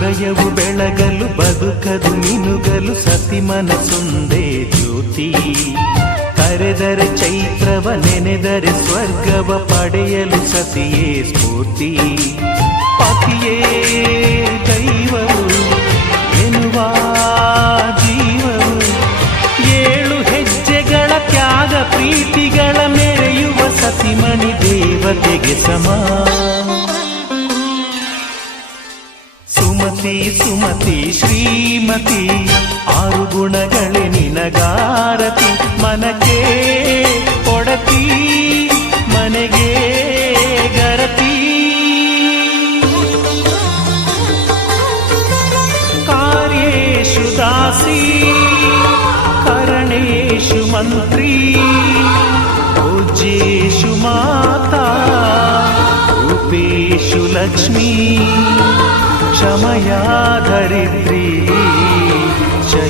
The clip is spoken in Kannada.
ಹೃದಯವು ಬೆಳಗಲು ಬದುಕದು ಮಿನುಗಲು ಸತಿ ಮನಸೊಂದೇ ಜ್ಯೋತಿ. ಕರೆದರೆ ಚೈತ್ರವ ನೆನೆದರೆ ಸ್ವರ್ಗವ ಪಡೆಯಲು ಸತಿಯೇ ಸ್ಫೂರ್ತಿ. ಪತಿಯೇ ದೈವವು ಎನ್ನುವ ಜೀವವು, 7 ಹೆಜ್ಜೆಗಳ ತ್ಯಾಗ ಪ್ರೀತಿಗಳ ಮೆರೆಯುವ ಸತಿಮಣಿ ದೇವತೆಗೆ ಸಮ. ಸುಮತಿ ಸುಮತಿ ಶ್ರೀಮತಿ 6 ಗುಣಗಳೇ ನಿನಗಾರತಿ. ಮನಕ್ಕೆ ಕೊಡತಿ ಮನೆಗೆ ಗರತಿ. ಕಾರ್ಯೇಷು ದಾಸಿ ಕರಣೇಷು ಮಂತ್ರಿ. ಪೂಜ್ಯೇಷು ಮಾತಾ ರೂಪೇಷು ಲಕ್ಷ್ಮೀ. ಕ್ಷಮಯಾ ಧರಿತ್ರಿ